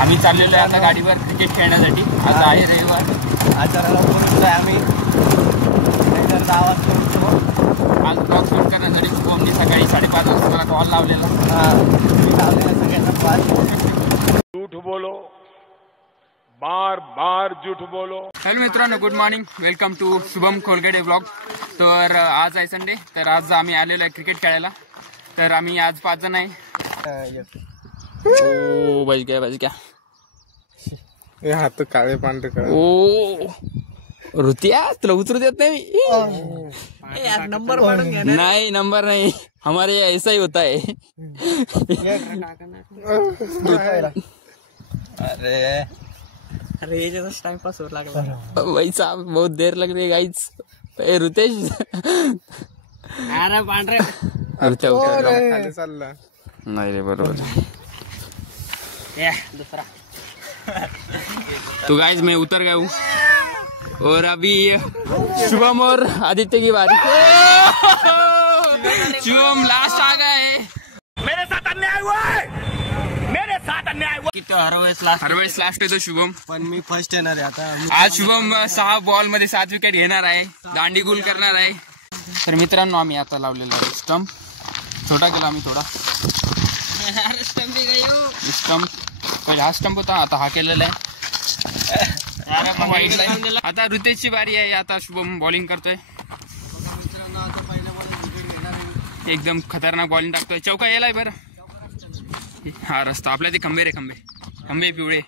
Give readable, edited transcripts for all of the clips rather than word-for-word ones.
आम्ही चाललेलो आहे आता गाडीवर क्रिकेट खेळण्यासाठी. आज आहे रविवार. आज जरा लवकर आहे आम्ही 10 वाजता. आज ब्लॉग शूट करण्यासाठी शुभमनी सकाळी 5:30 वाजता मला कॉल लावलेला. सगळ्यांना कॉल. झूठ बोलो, बार बार झूठ बोलो. हॅलो मित्रांनो, good morning. Welcome to Shubham Kholgade blog. तर आज आहे संडे. तर आज आम्ही आलेलो आहे क्रिकेट खेळायला. तर आम्ही आज 5 जण आहे. ओ बच गया हात काळे पांढरे. ओ रुतिया, तुला उतरू देत नाही मी. नंबर नहीं, नंबर नहीं. हमारे यहाँ ऐसा ही होता है. अरे ये जैसा टाइम पास हो लगा भाई साहब, बहुत देर लग रही है गाइस. ए रुतेश, अरे पांढरे खाली चालला नहीं रे, बरोबर. दूसरा. तो गाइस मैं उतर गया हूँ और अभी शुभम और आदित्य की बारी. शुभम लास्ट आ गया है. मेरे साथ अन्याय हुआ है, मेरे साथ अन्याय हुआ. हर वेळेस लास्ट आहे तो शुभम. पण मी फर्स्ट येणार आहे आता. आज शुभम 6 बॉल मध्ये 7 विकेट घेणार आहे. दांडी गुल करणार आहे. तर मित्रांनो, आम्ही आता लावलेला आहे स्टंप. छोटा केला आम्ही थोडा. स्टंप पहिले हा स्टंप होता, आता हा केलेला आहे. आता ऋतेशची बारी आहे. आता शुभम बॉलिंग करतोय. एकदम खतरनाक बॉलिंग टाकतोय. चौका यायलाय बरं. हा रस्ता आपल्या ते खंबे रे, खंबे पिवळे.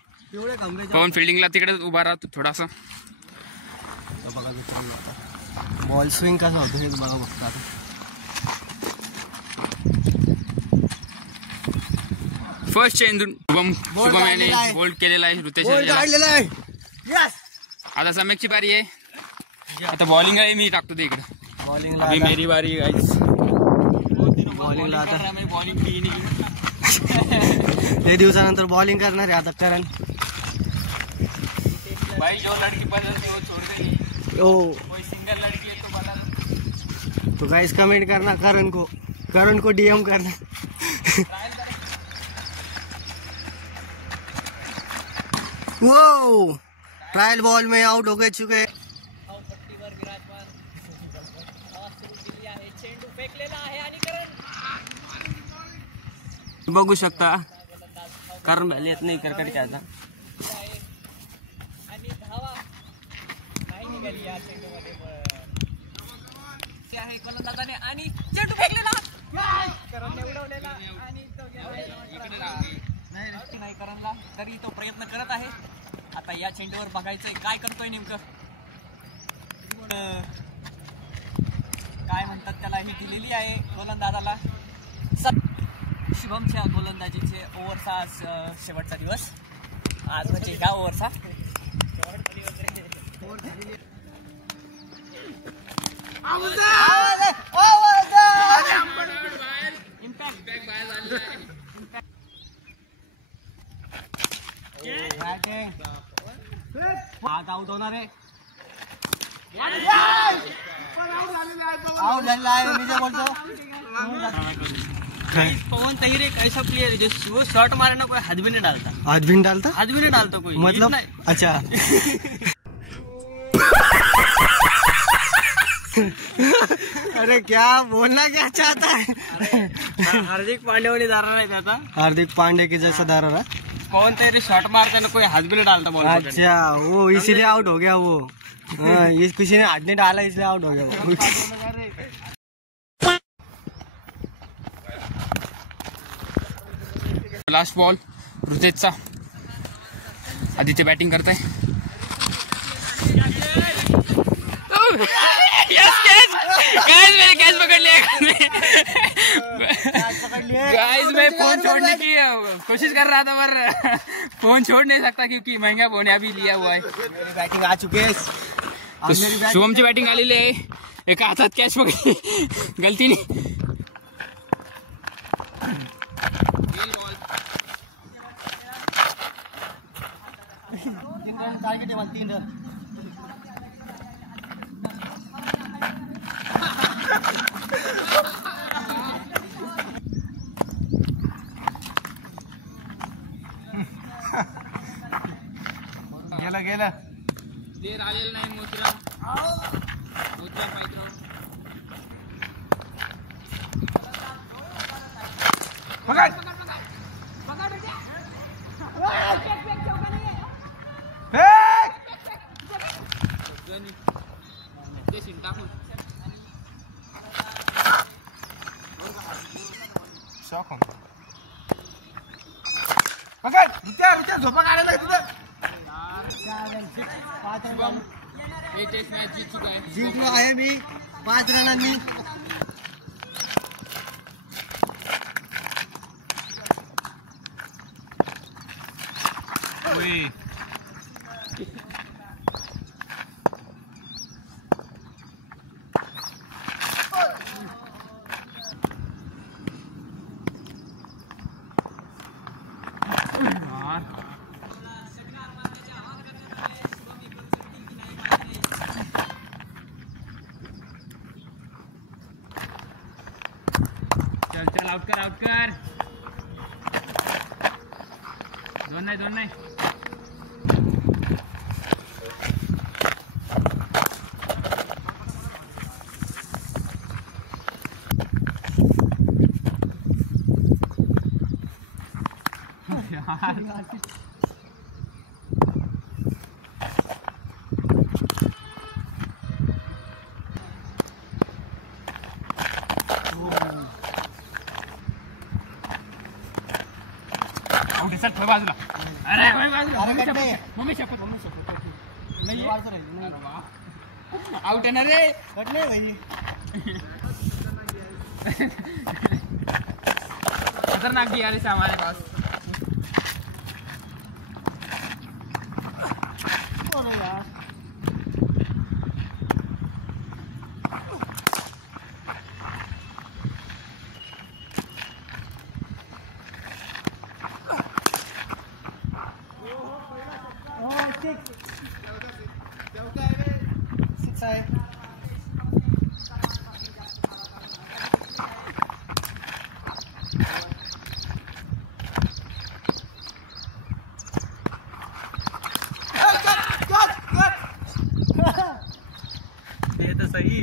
पवन फिल्डिंगला तिकडे उभा राहतो थोडासा. बॉल स्विंग कसा होतो हे बघा बघता. फर्स्ट चेंज शुभम याने होल्ड केलेला आहे. ऋतेश आता सम्यकची बारी आहे. आता बॉलिंग आहे, मी टाकतो ते इकडे. बॉलिंगला अभी मेरी बारी गाइस. बॉलिंगला आता बॉलिंग की नाही. लई दिवसानंतर बॉलिंग करणार आहे आता करण. भाई जो लड़की बदलती वो छोड़ देगी. ओ कोई सिंगल लड़की है तो बदल. तो गाइस कमेंट करना करण को डीएम करना. वो ट्रायल बॉल में आउट हो गए चुके. बघू शकता कारण भले येत नाही करकट खेळता. आणि चेंडू फेकलेला. उडवलेला आणि नाही करणला, तरी तो प्रयत्न करत आहे. आता या चेंडूवर बघायचंय काय करतोय नेमकं. काय म्हणतात त्याला, ही दिलेली आहे गोलंदाजाला. शुभमच्या गोलंदाजीचे ओव्हरचा आज शेवटचा दिवस. आज म्हणजे ह्या ओव्हरचा. आज आउट होणार आहे. आउट झालेला आहे. मी जे बोलतो पवन तहिर एक ऐसा प्लेयर है जो वो शॉट मारे ना कोई हाथ भी नहीं डालता. हाथ भी नहीं डालता. हाथ भी नहीं डालता कोई. मतलब अच्छा. अरे क्या बोलना क्या चाहता है. हार्दिक पांड्या वाली दारा रहता था. हार्दिक पांडे की जैसा दारा रहा. पवन तहिर शॉट मारते ना कोई हाथ भी नहीं डालता बॉल. अच्छा वो इसीलिए आउट हो गया वो. ये किसी ने हाथ नहीं डाला इसलिए आउट हो गया वो. लास्ट बॉल ऋतेशचा. आदित्य बॅटिंग करताय. गाइस मैंने कैच पकड़ लिया. गाइस मैं फोन छोड़ने की कोशिश कर रहा था पर फोन छोड़ नहीं सकता क्योंकि महंगा फोन अभी लिया हुआ है. बॅटिंग आ चुके है. तो शुभमची बॅटिंग आलेली आहे. एका हातात कॅच पकडली गलतीने. टारगेट आहे 3 रन. गेलं प्लेअर आलेलं नाही मोतीराम पाहिजे. झोपा काढायला मॅच जीत चुका आहे. जिंकलो आहे मी 5 रनांनी. चल आउट कर. दोन नाही सर बाजूला. अरे मम्मी शपथ आउट आहे ना रे. खतरनाक DRS है हमारे पास. ये तो सही.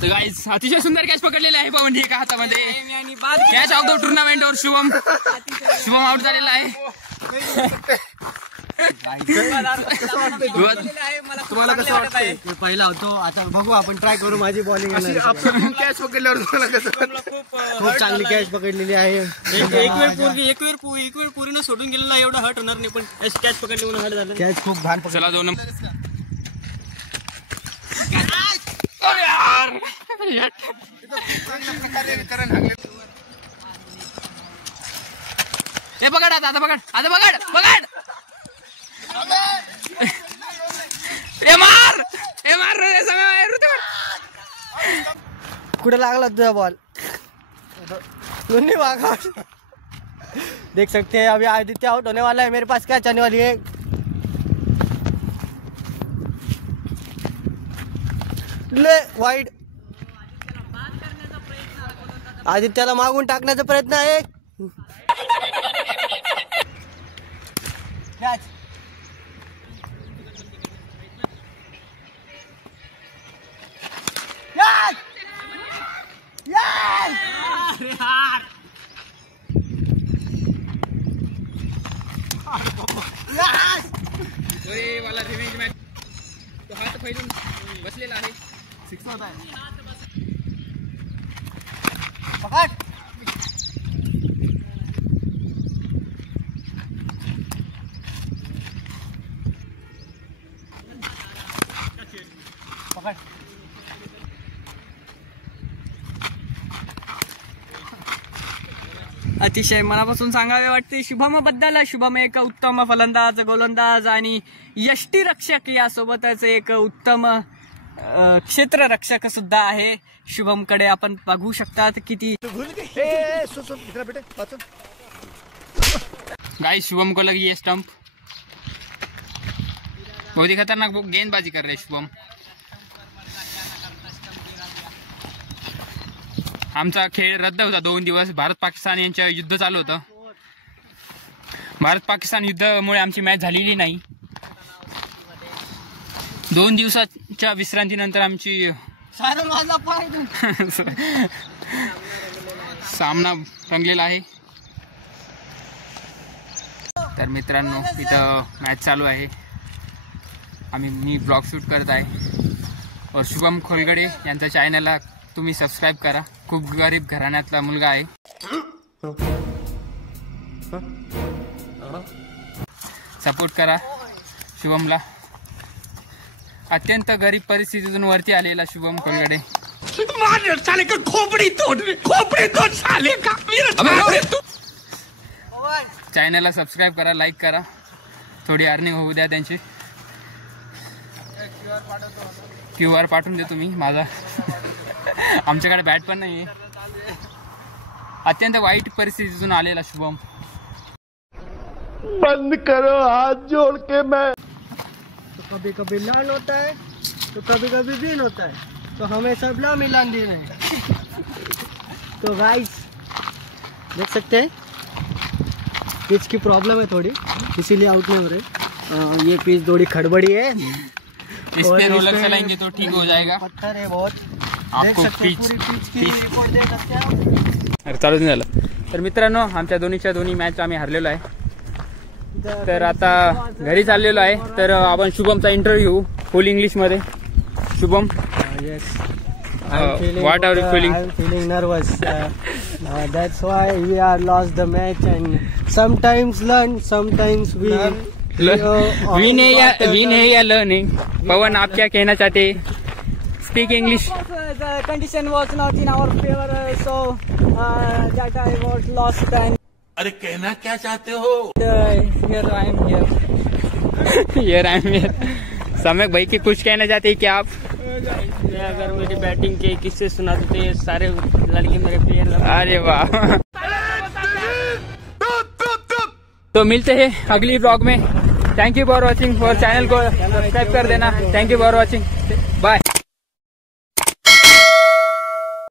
तो गाइस अतिशय सुंदर कॅच पकडलेले आहे पवन एका हातामध्ये. कॅच आउट ऑफ टुर्नामेंट और शुभम आउट झालेला आहे. तुम्हाला कसं वाटतंय? पहिला होतो, आता बघू आपण ट्राय करू. माझी बॉलिंग कॅच पकडल्यावर तुम्हाला कसं खूप चांगली कॅच पकडलेली आहे. एक वेळ पूर्ण सोडून गेलेला एवढं हट होणार नाही, पण कॅच पकडले म्हणून हट झालं. कॅच खूप घाण पकडली. चला 2 नंबर. हे पकड आता पकड. हे मार कुठे लागला तुझा बॉल? दोनों भागा. देख सकते हैं अभी आदित्य आउट होने वाला है. मेरे पास कैच आने वाली है. ले वाईड. आदित्याला मागून टाकण्याचा प्रयत्न आहे. कॅच. वाला रिवेंज मॅच. तो हात फैलून बसलेला आहे. 6 होता है. पकड़. अतिशय मनापासून सांगावे वाटते शुभम बद्दल. शुभम एक उत्तम फलंदाज, गोलंदाज आणि यष्टीरक्षक, यासोबतच एक उत्तम क्षेत्ररक्षक सुद्धा आहे. शुभम कडे आपण बघू शकतात किती. गाइस शुभम को लगी ये स्टंप. बहुत ही खतरनाक गेंदबाजी कर रहे शुभम. आमचा खेळ रद्द होता 2 दिवस. भारत पाकिस्तान यांच्या युद्ध चालू होतं. भारत पाकिस्तान युद्धामुळे आमची मॅच झालेली नाही. 2 दिवसाच्या विश्रांतीनंतर आमची सामना रंगलेला आहे. तर मित्रांनो इथं मॅच चालू आहे. मी ब्लॉग शूट करत आहे. और शुभम खोलगडे यांच्या चॅनलला तुम्ही सबस्क्राईब करा. खूप गरीब घराण्यातला मुलगा आहे. सपोर्ट करा शुभमला. अत्यंत गरीब परिस्थितीतून वरती आलेला शुभम खोलगडे. साले का खोपड़ी तोड़ साले का. चॅनलला सबस्क्राईब करा, लाईक करा. थोडी अर्निंग होऊ द्या त्यांची. QR पाठवून देतो मी माझा. आमच्याकडे बॅट पण नाही आहे. अत्यंत वाईट परिस्थितीतून आलेला शुभम. बंद करो हाथ जोड़ के. मैं तो कभी कभी लर्न होता है तो कभी कभी विन होता है. तो हमें सब ना मिलान देना है. तो गाइस देख सकते हैं पिच की प्रॉब्लम है थोड़ी, इसीलिए आउट नहीं हो रहे. ये पिच थोड़ी खड़बड़ी है. इस पे रोलर चलाएंगे तो ठीक हो जाएगा. पत्थर है बहुत. आपको पूरी पिच की रिपोर्ट दे सकते हैं. अरे चालू नाही झालं. तर मित्रांनो आमच्या दोन्ही मॅच आम्ही हरलेलो आहे. तर आता घरी चाललेलो आहे. तर आपण शुभमचा इंटरव्ह्यू फुल इंग्लिश मध्ये. Shubham, what are you feeling? I'm feeling nervous. That's why we are lost the match and sometimes learn, sometimes we win है या लर्निंग. पवन आप क्या कहना चाहते? Speak English. The condition was not in our favor, so that I was lost and अरे कहना क्या चाहते हो? here I am here. ये राम सम्यक भाई की कुछ कहना चाहते हैं क्या आप? मैं अगर मेरी बैटिंग के किस्से सुनाते तो ये सारे लड़के मेरे प्लेयर. अरे वाह. तो मिलते हैं अगली ब्लॉग में. Thank you for watching. और चैनल को सब्सक्राइब कर देना. Thank you for watching. Bye.